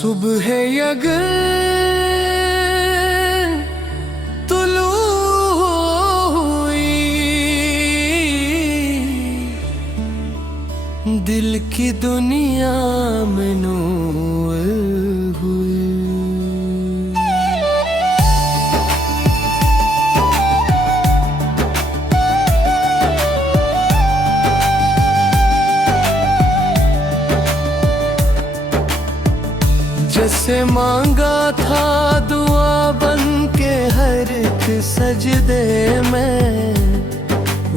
सुबह अगर तुलू हुई, दिल की दुनिया में नूर हुई। जैसे मांगा था दुआ बन के हर एक सजदे में,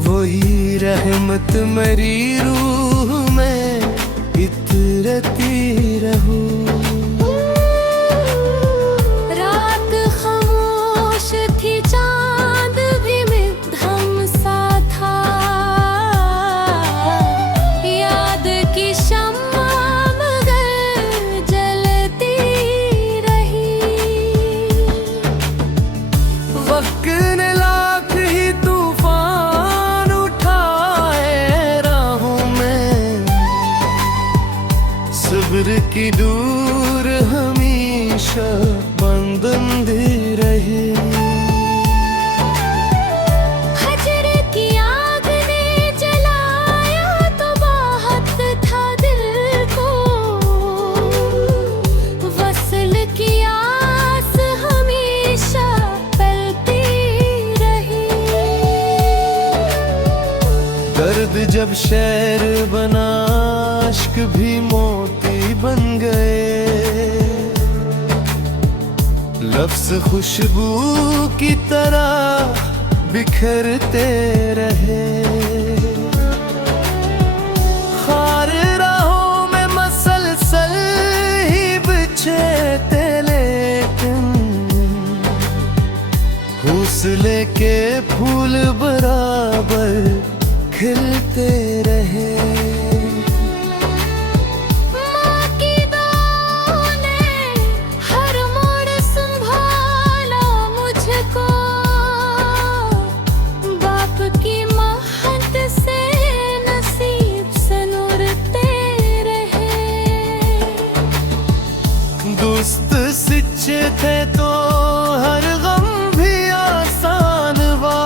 वही रहमत मेरी रूह में इतरती रहूं। रात खामोश थी, चांद भी मध्यम सा था, याद की शम्मा वक्त ने लाख ही तूफान उठाए राहों में, सब्र की दूर हमेशा बंदी रहे। हजर की आग ने जलाया तो बाहत था दिल को, वसल की आस हमेशा दर्द जब शहर बना, अश्क भी मोती बन गए, लफ्ज़ खुशबू की तरह बिखरते रहे। खार राहों में मसलसल ही बिछे थे, लेकिन हौसले के फूल बराबर खिलते रहे। माँ की दुआओं ने हर मोड़ संभाला मुझको, बाप की महत से नसीब सनूरते रहे। दोस्त सच्चे थे तो हर गम भी आसान हुआ,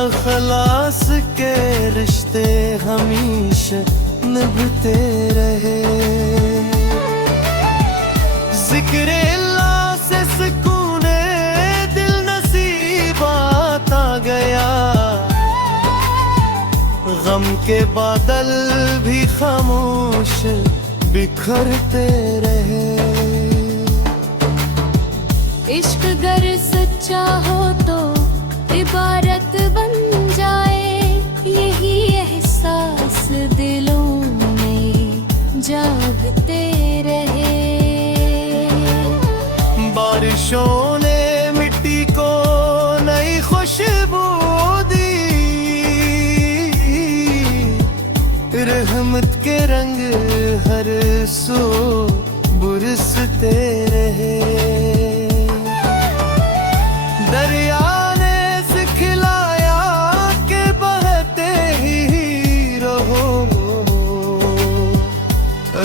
अखलास के रिश्ते हमेशा निभते रहे। जिक्र अल्लाह से सुकून दिल नसीब आता गया, गम के बादल भी खामोश बिखरते रहे। इश्क गर सच्चा हो तो इबारत बन जाए, यही एहसास दिलों में जागते रहे। बारिशों ने मिट्टी को नई खुशबू दी, रहमत के रंग हर सो बरसते रहे। दरिया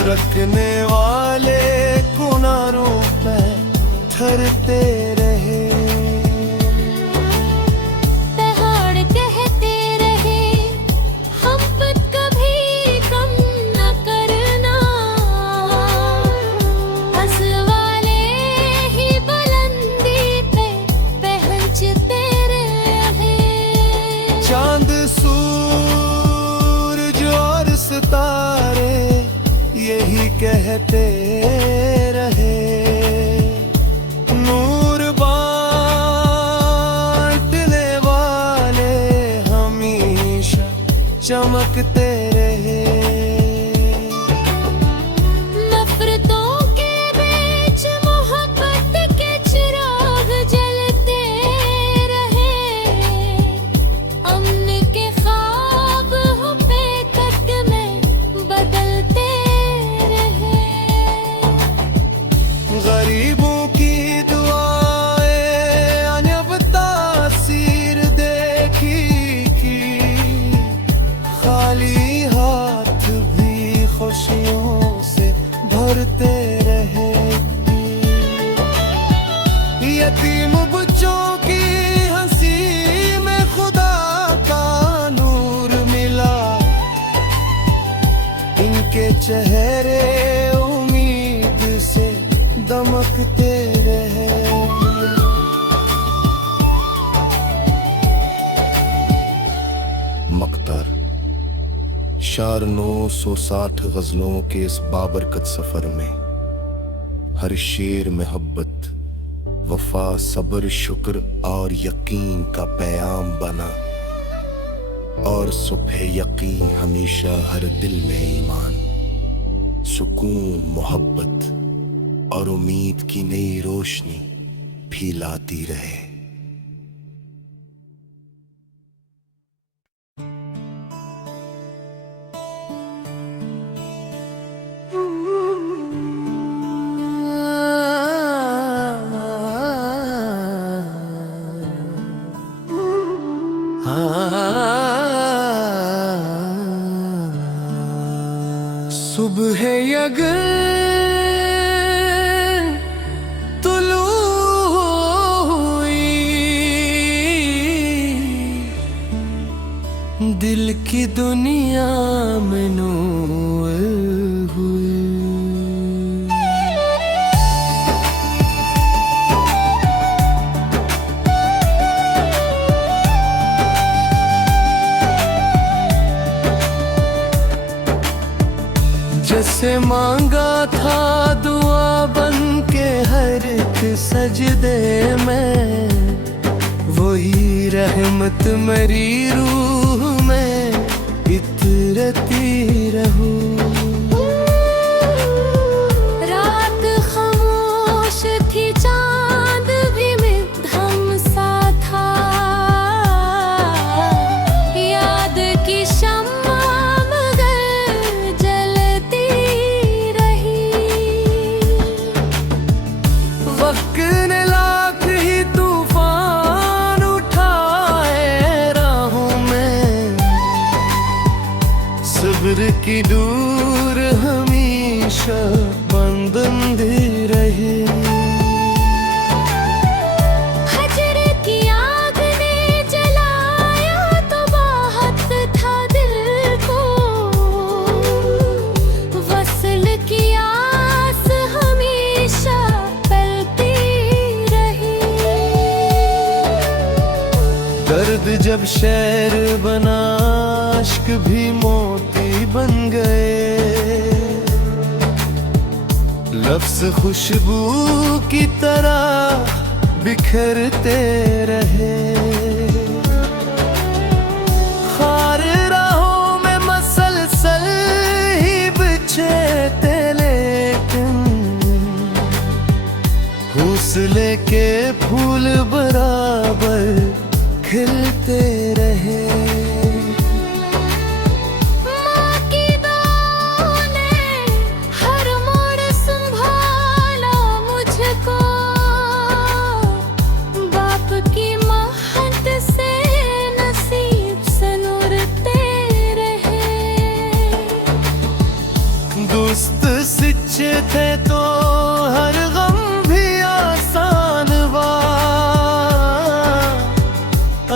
रखने वाले किनारों पे ठहरते रहे। पहाड़ कहते रहे हम पर कभी कम न करना, हंस वाले ही बुलंदी पे पहुंचते रहे। चांद सूरज और सितारे यही कहते रहे, नूर बांटने वाले हमेशा चमकते रहे। नफरतों के बीच मोहब्बत के चिराग जलते रहे, अमन के ख्वाब हो बेखत में बदलते। गरीबों की दुआएं अनब तासीर देखी कि खाली हाथ चेहरे उम्मीद से दमकते रहे। मक्तर शार 960 गजलों के इस बाबरकत सफर में हर शेर मोहब्बत, वफा, सब्र, शुक्र और यकीन का पैगाम बना। और सुबह यकीन हमेशा हर दिल में ईमान, सुकून, मोहब्बत और उम्मीद की नई रोशनी फैलाती रहे। सुबह अगर तुलू हुई, दिल की दुनिया में नूर हुई। जैसे मांगा था दुआ बन के हर एक सजदे में, वही रहमत मेरी रूह में इतरती रहूं। रात खामोश थी, चांद भी मध्यम सा था, याद की शम्मा मगर जलती रही। वक्त ने लाख ही तूफान उठाए राहों में, सब्र की दूर हमेशा बंदी रही। हजर की आग ने जलाया तो बाहत था दिल को, वस्ल की आस हमेशा पलती रही। दर्द जब शहर बना, अश्क भी मोती बन गए, लफ्ज़ खुशबू की तरह बिखरते रहे। खार राहों में मसलसल ही बिछे थे, लेकिन हौसले के फूल बराबर खिलते रहे। माँ की दुआओं ने हर मोड़ संभाला मुझको, बाप की महत से नसीब सनूरते रहे। दोस्त सच्चे थे तो हर गम भी आसान हुआ,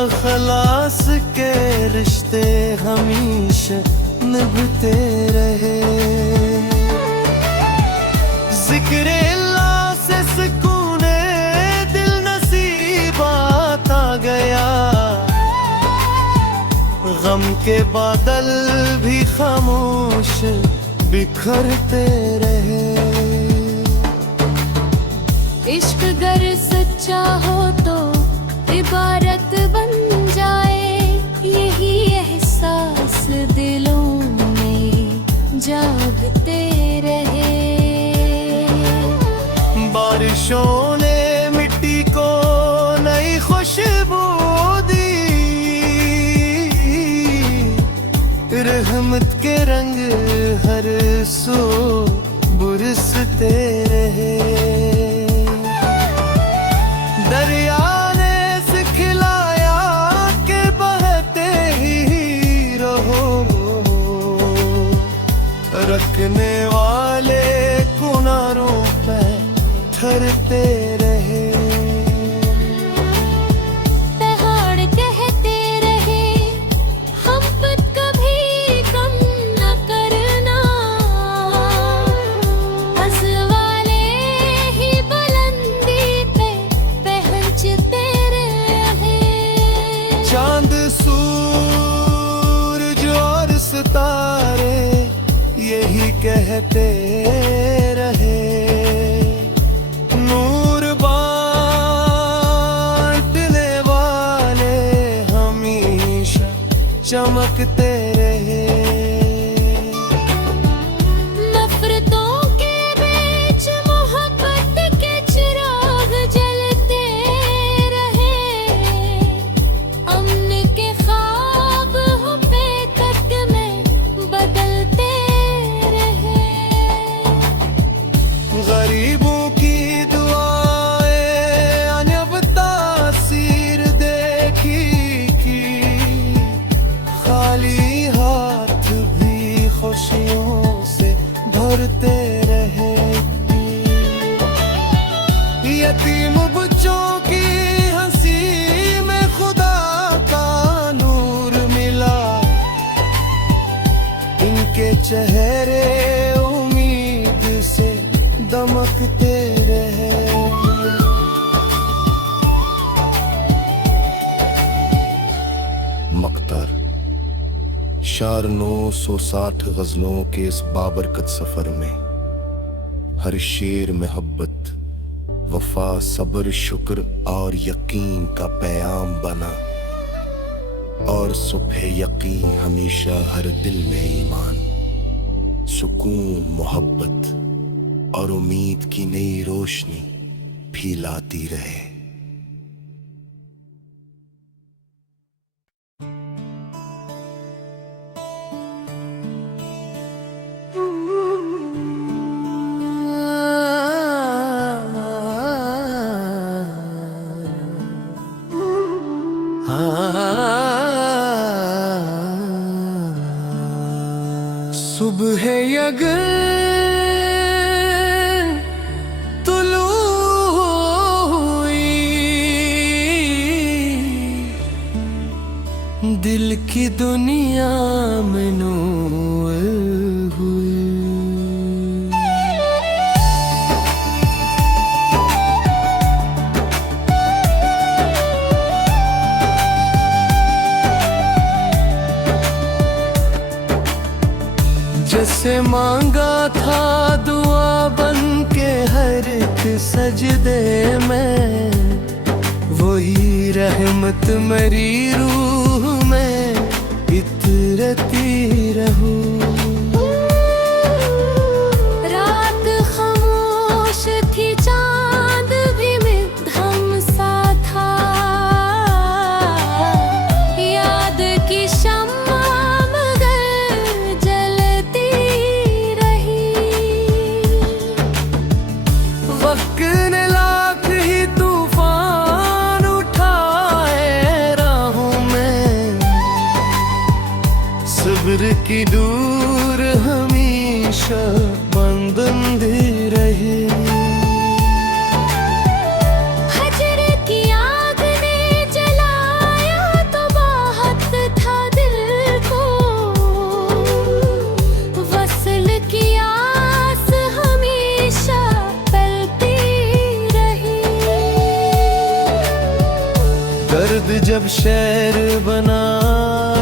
अखलास के रिश्ते हमेशा निभते रहे। जिक्र अल्लाह से सुकून दिल नसीब आता गया, गम के बादल भी खामोश बिखरते रहे। इश्क गर सच्चा हो तो इबारत बन जाए, यही एहसास दिलों में जागते रहे। बारिशों ने मिट्टी को नई खुशबू दी, रहमत के रंग हर सो बुरसते रहे। दरिया ने सिखलाया कि बहते ही रहो, रखने वाले किनारों पे ठहरते रहे। पहाड़ कहते रहे हम पर कभी कम न करना, कहते रहे। नूर बांटने वाले हमेशा चमकते रहे। नफरतों के बीच मोहब्बत के चिराग जलते रहे। अमन के ख्वाब हो पे तक में बदलते रहे। गरीबों की दुआएं अनब तासीर देखी कि खाली हाथ भी खुशियों से भरते रहे। यतीम बच्चों की हंसी में खुदा का नूर मिला। इनके चेहरे उम्मीद से दमकते रहे। मक्तार शार 960 गजलों के इस बाबरकत सफर में हर शेर मोहब्बत, वफा, सब्र, शुक्र और यकीन का पैगाम बना। और सुबह यकीन हमेशा हर दिल में ईमान, सुकून, मोहब्बत और उम्मीद की नई रोशनी फैलाती रहे। सुबह यगन तुलू हुई, दिल की दुनिया में नूर हुई। जैसे मांगा था दुआ बन के हर एक सजदे में, वही रहमत मेरी रूह में इतरती रहूं। रात खामोश थी, चांद भी मध्यम सा था। याद की शम्मा मगर जलती रही। वक्त ने लाख ही तूफान उठाए राहों में, सब्र की दूर हमेशा बंदी रही। हजर की आग ने जलाया तो बाहत था दिल को। वसल की आस हमेशा पलती रही। दर्द जब शहर बना,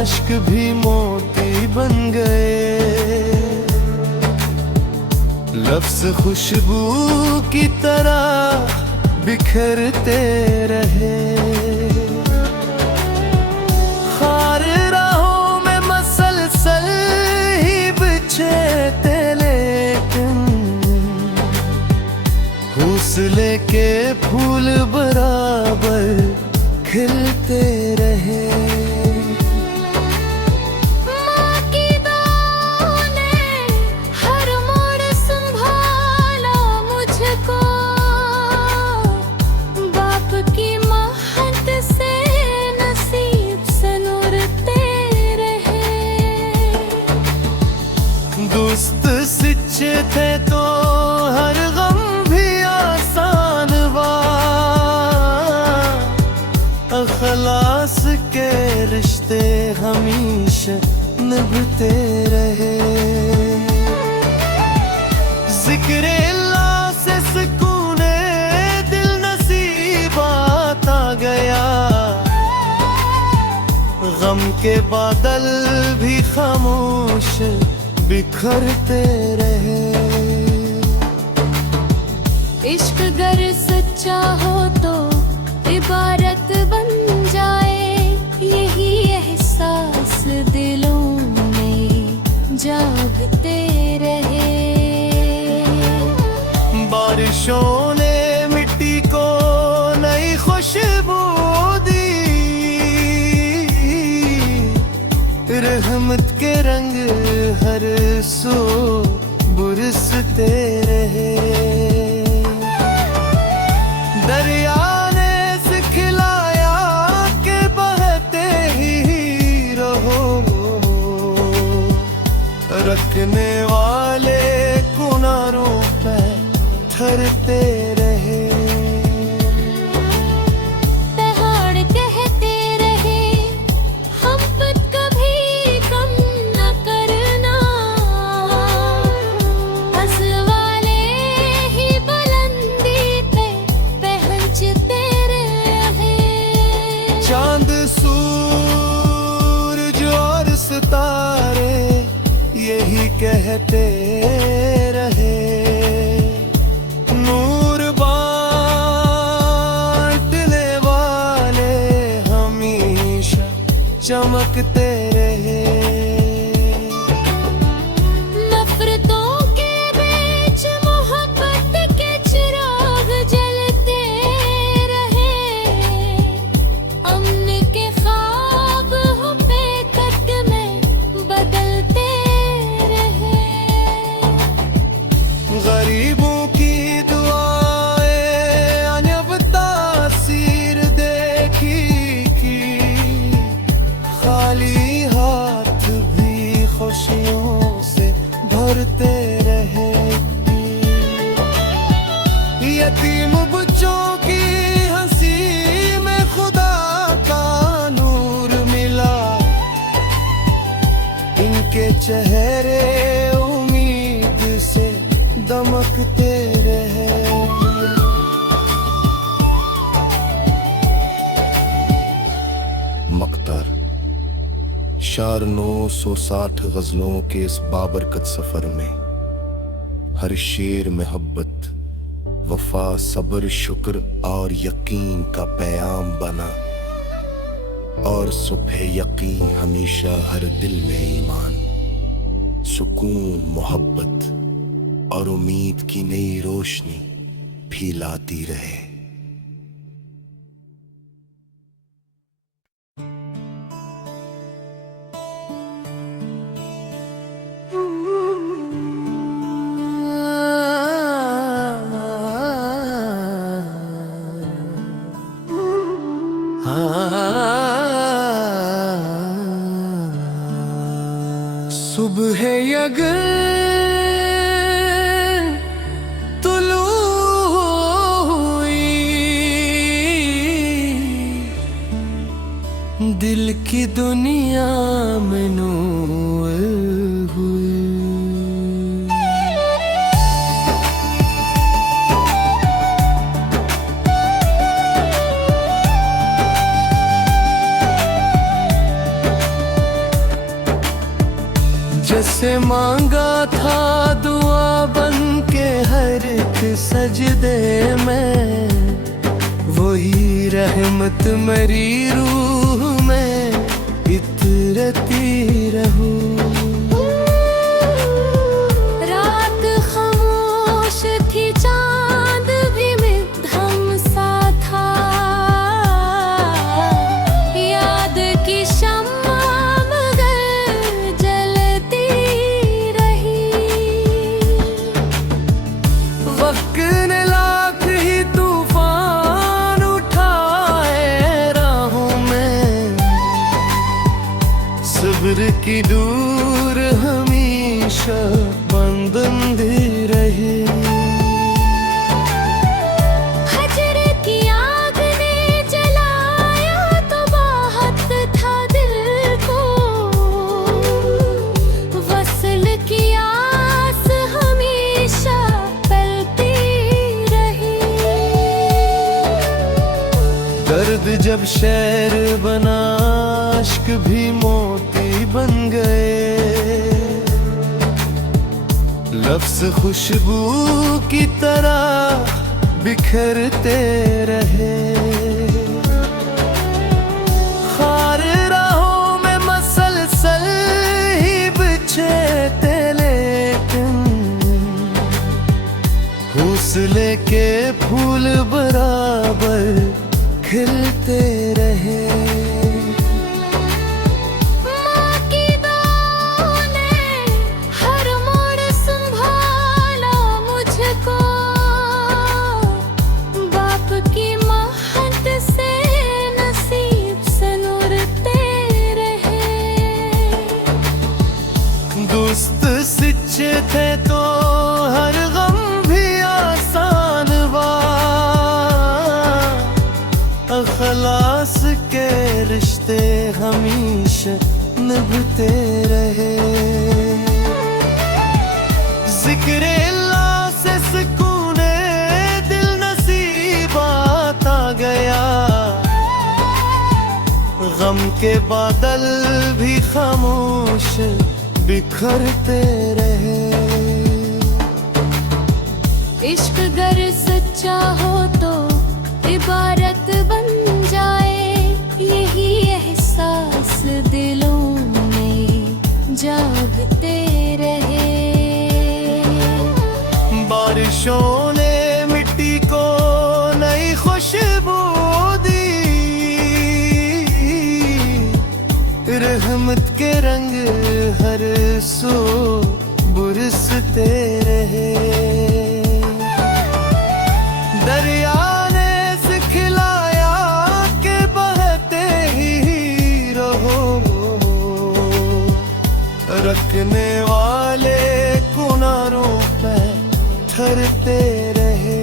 अश्क भी मोती बन गए। लफ्ज़ खुशबू की तरह बिखरते रहे। खार राहों में मसलसल ही बिछे थे, लेकिन हौसले के फूल बराबर खिलते रहे। माँ की दुआओं ने हर मोड़ संभाला मुझको। बाप की महत से नसीब सनूरते रहे। दोस्त सच्चे थे तो हर गम भी आसान हुआ। अखलास के रिश्ते हमेशा निभते रहे। जिक्र अल्लाह से सुकून दिल नसीब आता गया। गम के बादल भी खामोश बिखरते रहे। इश्क गर सच्चा हो तो इबारत बन जाए, यही एहसास दिलों में जागते रहे। बारिशों ने मिट्टी को नई खुशबू दी, रहमत के रंग हर सू बरसते रहे। दरिया ने सिखलाया कि बहते ही रहो, रखने वाले किनारों पे ठहरते रहे। पहाड़ कहते रहे हम पर कभी कम न करना, हंस वाले ही बुलंदी पे पहुंचते रहे। चांद सूरज और सितारे यही कहते रहे, नूर बांटने वाले हमेशा चमकते रहे। नफरतों के बीच मोहब्बत के चिराग जलते रहे, अमन के ख्वाब हकीकत में बदलते रहे। गरीबों की दुआएं अनब तासीर देखी की, खाली हाथ भी खुशियों से भरते रहे। यतीम बच्चों की हंसी में खुदा का नूर मिला, इनके चेहरे उम्मीद से दमकते रहे। मक्तार शार 960 गजलों के इस बाबरकत सफर में हर शेर मोहब्बत, वफा, सब्र, शुक्र और यकीन का पैगाम बना। और सुबह यकीन हमेशा हर दिल में ईमान, सुकून, मोहब्बत और उम्मीद की नई रोशनी फैलाती रहे। सुबह यगन तुलू हुई, दिल की दुनिया में नूर हुई। जैसे मांगा था दुआ बन के हर एक सजदे में, वही रहमत मेरी रूह में इतरती रहूं। रात खामोश थी, चांद भी मध्यम सा था, याद की शम्मा मगर जलती रही। वक्त ने लाख ही तूफान उठाए राहों में, सब्र की दूर हमेशा बंदी रही। हजर की आग ने जलाया तो बाहत था दिल को, वसल की आस हमेशा पलती रही। दर्द जब शहर बना, अश्क भी मोती बन गए, लफ्ज़ खुशबू की तरह बिखरते रहे। खार राहों में मसलसल ही बिछे थे, लेकिन हौसले के फूल बराबर खिलते रहे। दोस्त सच्चे थे तो हर गम भी आसान हुआ। अखलास के रिश्ते हमेशा निभते रहे। जिक्र अल्लाह से सुकूने दिल नसीब आता गया। गम के बादल भी खामोश बिखरते रहे। इश्क गर सच्चा हो तो इबारत बन जाए, यही एहसास दिलों में जागते रहे। बारिशों ने मिट्टी को नई खुशबू दी, रहमत के रंग हर सो बरसते रहे। दरिया ने सिखलाया कि बहते ही रहो, रखने वाले किनारों पे ठहरते रहे।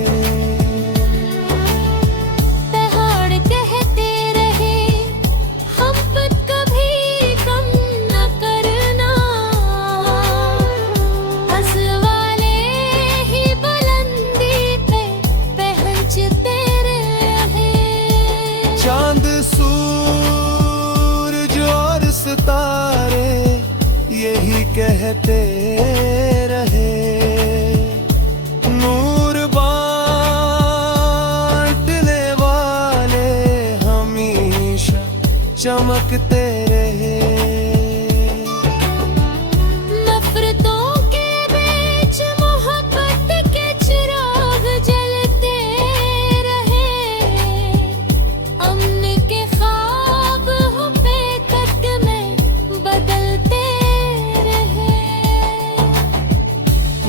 चांद सूरज और सितारे यही कहते रहे। नूर बांटने वाले हमेशा चमकते रहे।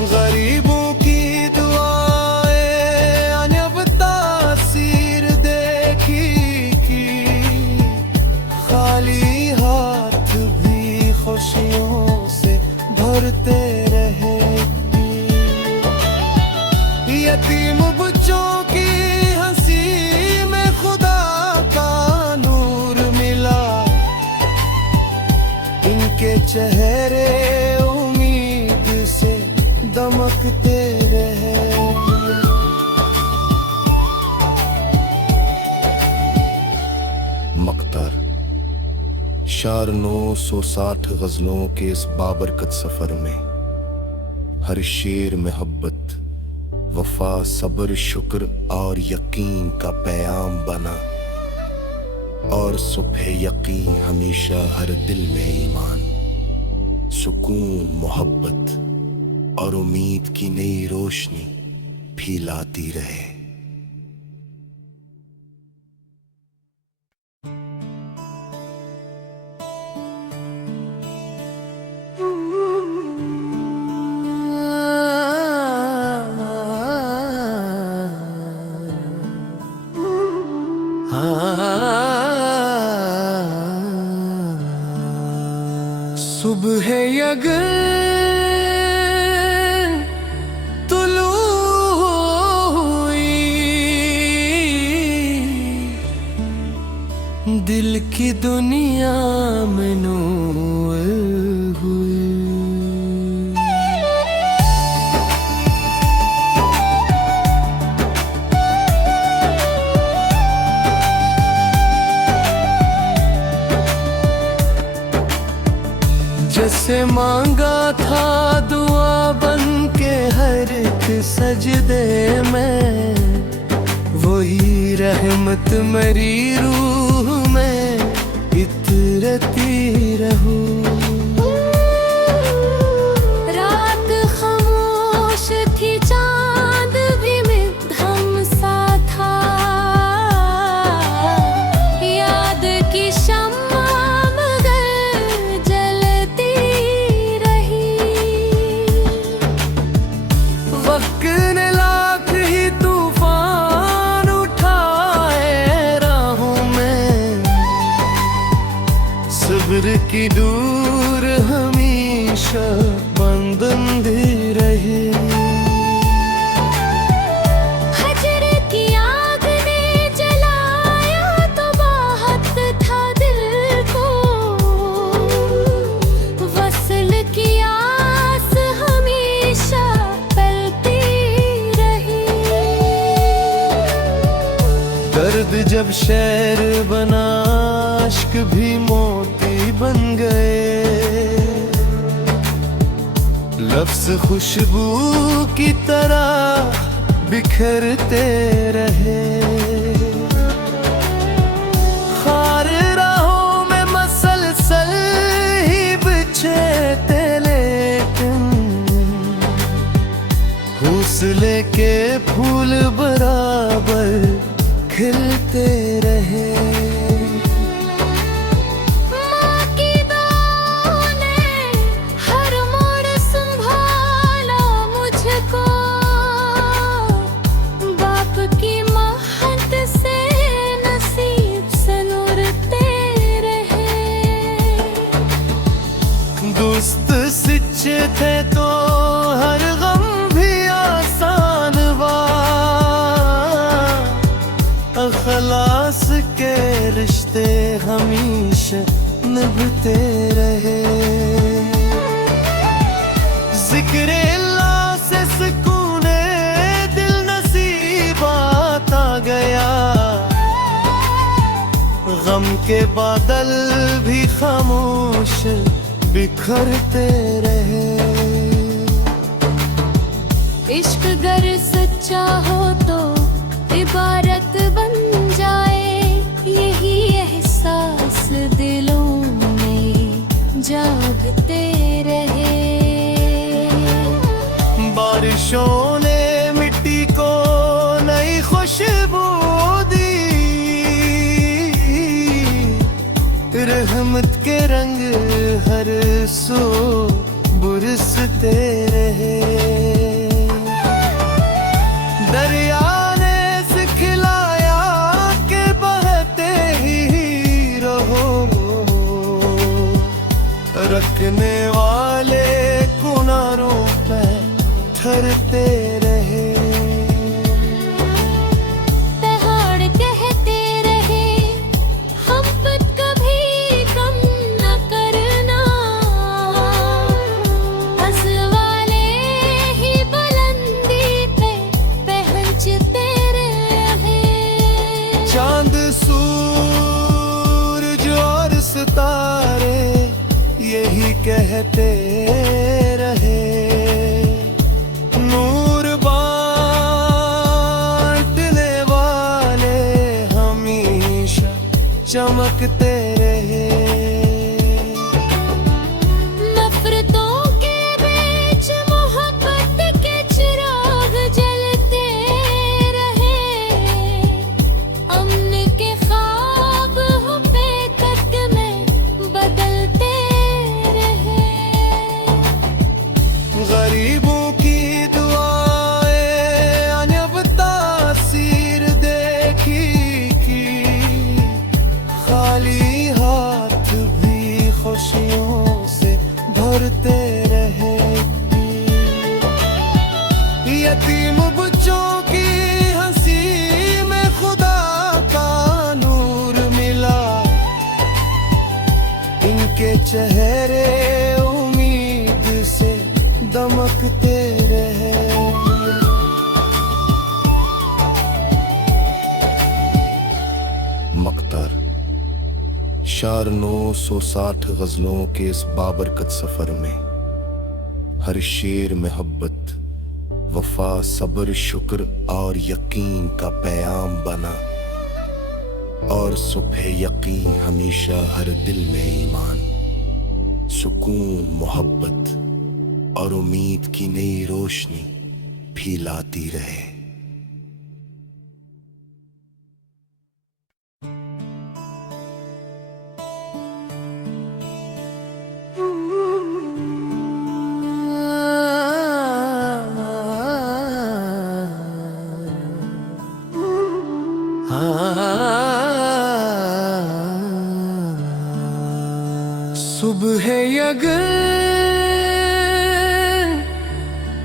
गरीबों की दुआएं अनब तासीर देखी कि खाली हाथ भी खुशियों से भरते रहे। यतीम बच्चों की हंसी में खुदा का नूर मिला। इनके चेहरे दमकते रहे। मक्तर शार 960 गजलों के इस बाबरकत सफर में हर शेर मोहब्बत, वफा, सब्र, शुक्र और यकीन का पैगाम बना। और सुबह यकीन हमेशा हर दिल में ईमान, सुकून, मोहब्बत और उम्मीद की नई रोशनी फैलाती रहे। सुबह अगर दिल की दुनिया में नूर हुई। जैसे मांगा था दुआ बन के हर एक सजदे में वही रहमत मेरी रूह में इतरती रहूं। रात खामोश थी, चांद भी मध्यम सा था, याद की शम्मा मगर जलती रही। वक्त ने लाख ही तूफान उठाए राहों में, सब्र की दूर हमेशा बंदी रही। हजर की आग ने जलाया तो बाहत था दिल को, वस्ल की आस हमेशा पलती रही। दर्द जब शहर बना, अश्क भी मोती बन गए, लफ्ज़ खुशबू की तरह बिखरते रहे। खार राहों में मसलसल ही बिछे थे, लेकिन हौसले के फूल बराबर खिलते रहे। माँ की दुआओं ने हर मोड़ संभाला मुझको, बाप की महत से नसीब सनूरते रहे। दोस्त सच्चे थे तो हर गम भी आसान हुआ, अखलास के रिश्ते हमेशा निभते रहे। जिक्र अल्लाह से सुकूने दिल नसीब आता गया, गम के बादल भी खामोश बिखरते रहे। इश्क गर सच्चा हो तो इबारत बन जाए, यही एहसास दिलों में जागते रहे। बारिशों ने मिट्टी को नई खुशबू दी, रहमत के रंग हर सो बरसते रहे। दरिया ने सिखलाया कि बहते ही रहो, रखने वाले किनारों पे ठहरते रहे। पहाड़ कहते रहे हम पर कभी कम न करना, हंस वाले ही बुलंदी पे पहुंचते रहे। चांद सूरज और सितारे यही कहते रहे, नूर बांटने वाले हमेशा चमकते रहे। नफरतों के बीच मोहब्बत के चिराग जलते रहे, अमन के ख्वाब हो बेकत में बदलते रहे। गरीबों की दुआएं अनब तासीर देखी कि खाली हाथ भी खुशियों से भरते रहे। यतीम बच्चों की हंसी में खुदा का नूर मिला, इनके चेहरे उम्मीद से दमकते रहे। मक्तार शार 960 गजलों के इस बाबरकत सफर में हर शेर मोहब्बत वफा सब्र शुक्र और यकीन का पैगाम बना, और सुबह यकीन हमेशा हर दिल में ईमान, सुकून मोहब्बत और उम्मीद की नई रोशनी भी लाती रहे। सुबह अगर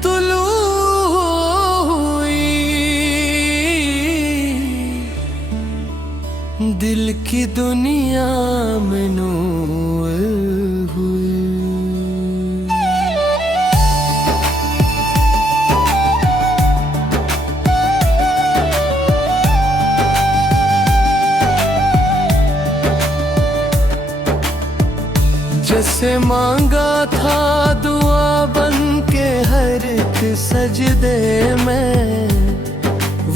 तुलू हुई, दिल की दुनिया में नूर हुई। जैसे मांगा था दुआ बन के हर एक सजदे में,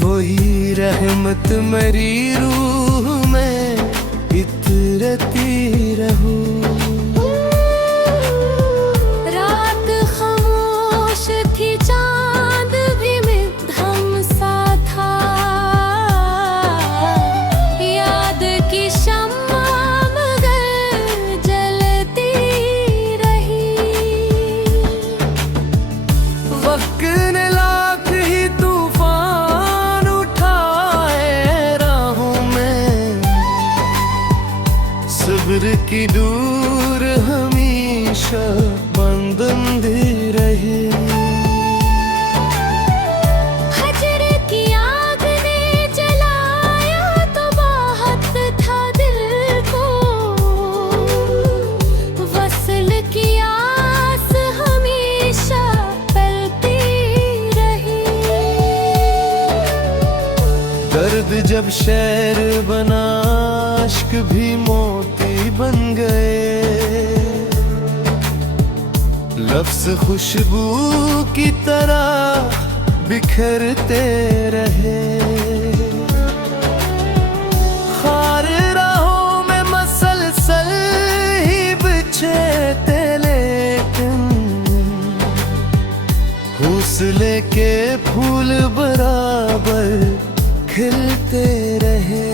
वही रहमत मेरी रूह में इतरती रहूं। रात खामोश थी, चांद भी मध्यम सा था, याद की शम्मा ने लाख ही तूफान उठाए राहों में, सब्र की दूर हमेशा बंदी रहे। हजर की आग ने जलाया तो बाहत था दिल को, वसल की आस हमेशा दर्द जब शहर बना, अश्क भी मोती बन गए, लफ्ज़ खुशबू की तरह बिखरते रहे। खार राहों में मसलसल ही बिछे थे, लेकिन हौसले के फूल बराबर खिलते रहे।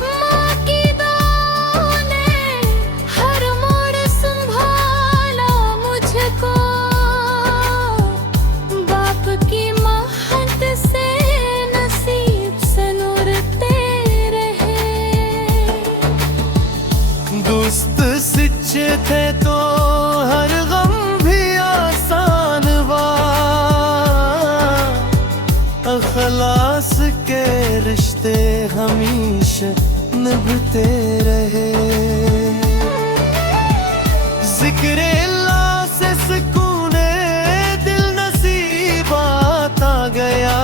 माँ की दुआओं ने हर मोड़ संभाला मुझको, बाप की महत से नसीब संवरते रहे। दोस्त सच्चे थे तो हर गम भी आसान हुआ, अखलास के रिश्ते हमेशा निभते रहे। जिक्र अल्लाह से सुकून दिल नसीब आता गया,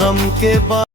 गम के बाद